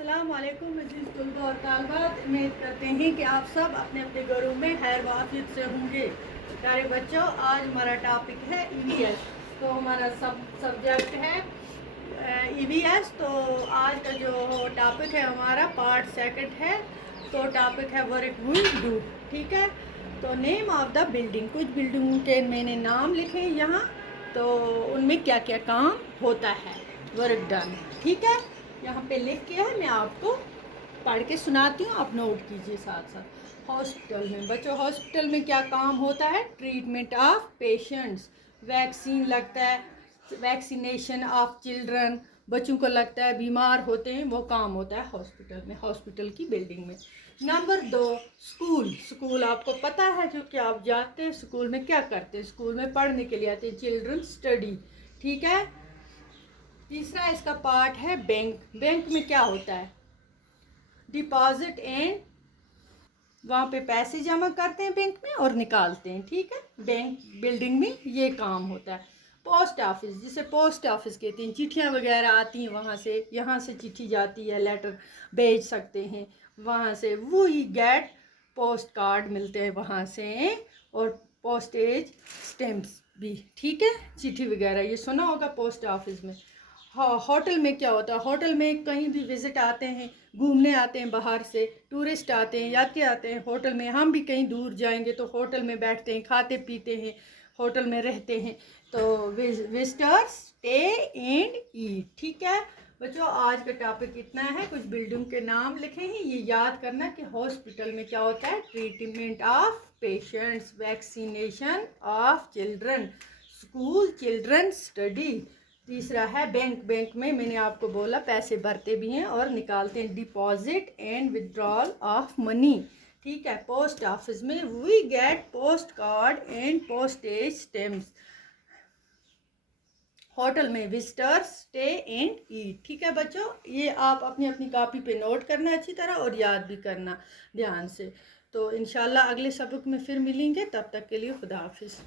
अस्सलाम वालेकुम अज़ीज़ तलबा और तालबात। उम्मीद करते हैं कि आप सब अपने अपने घरों में खैर वाफियत से होंगे। प्यारे बच्चों, आज हमारा टॉपिक है ईवीएस। तो हमारा सब्जेक्ट है ईवीएस। तो आज का जो टॉपिक है हमारा पार्ट सेकंड है। तो टॉपिक है वर्क वी डू। ठीक है, तो नेम ऑफ द बिल्डिंग, कुछ बिल्डिंग के मैंने नाम लिखे यहाँ, तो उनमें क्या क्या काम होता है, वर्क डन। ठीक है, यहाँ पे लिख के है, मैं आपको पढ़ के सुनाती हूँ, आप नोट कीजिए साथ साथ। हॉस्पिटल में बच्चों, हॉस्पिटल में क्या काम होता है? ट्रीटमेंट ऑफ पेशेंट्स, वैक्सीन लगता है, वैक्सीनेशन ऑफ चिल्ड्रन, बच्चों को लगता है बीमार होते हैं, वो काम होता है हॉस्पिटल में, हॉस्पिटल की बिल्डिंग में। Number 2, school. स्कूल आपको पता है जो कि आप जाते हैं स्कूल में, क्या करते हैं? स्कूल में पढ़ने के लिए आते हैं, चिल्ड्रन स्टडी। ठीक है। तीसरा इसका पार्ट है बैंक। बैंक में क्या होता है? डिपॉजिट एंड, वहाँ पे पैसे जमा करते हैं बैंक में और निकालते हैं। ठीक है, बैंक बिल्डिंग में ये काम होता है। पोस्ट ऑफिस, जिसे पोस्ट ऑफिस कहते हैं, चिट्ठियाँ वगैरह आती हैं वहाँ से, यहाँ से चिट्ठी जाती है, लेटर भेज सकते हैं वहाँ से, वो ही गेट पोस्ट कार्ड मिलते हैं वहाँ से, और पोस्टेज स्टैम्प्स भी। ठीक है, चिट्ठी वगैरह ये सुना होगा पोस्ट ऑफिस में। हाँ, होटल में क्या होता है? होटल में कहीं भी विज़िट आते हैं, घूमने आते हैं, बाहर से टूरिस्ट आते हैं, यात्री आते हैं होटल में। हम भी कहीं दूर जाएंगे तो होटल में बैठते हैं, खाते पीते हैं, होटल में रहते हैं। तो विजिटर्स स्टे एंड ईट। ठीक है बच्चों, आज का टॉपिक इतना है। कुछ बिल्डिंग के नाम लिखे हैं, ये याद करना कि हॉस्पिटल में क्या होता है? Treatment of patients, vaccination of children, school children study. तीसरा है बैंक। बैंक में मैंने आपको बोला पैसे भरते भी हैं और निकालते हैं, deposit and withdrawal of money. ठीक है। पोस्ट ऑफिस में we get post card and postage stamps. Hotel में विजिटर्स स्टे एंड ईट। ठीक है बच्चों, ये आप अपनी अपनी कॉपी पे नोट करना अच्छी तरह और याद भी करना ध्यान से। तो इंशाल्लाह अगले सबक में फिर मिलेंगे, तब तक के लिए खुदा हाफिज़।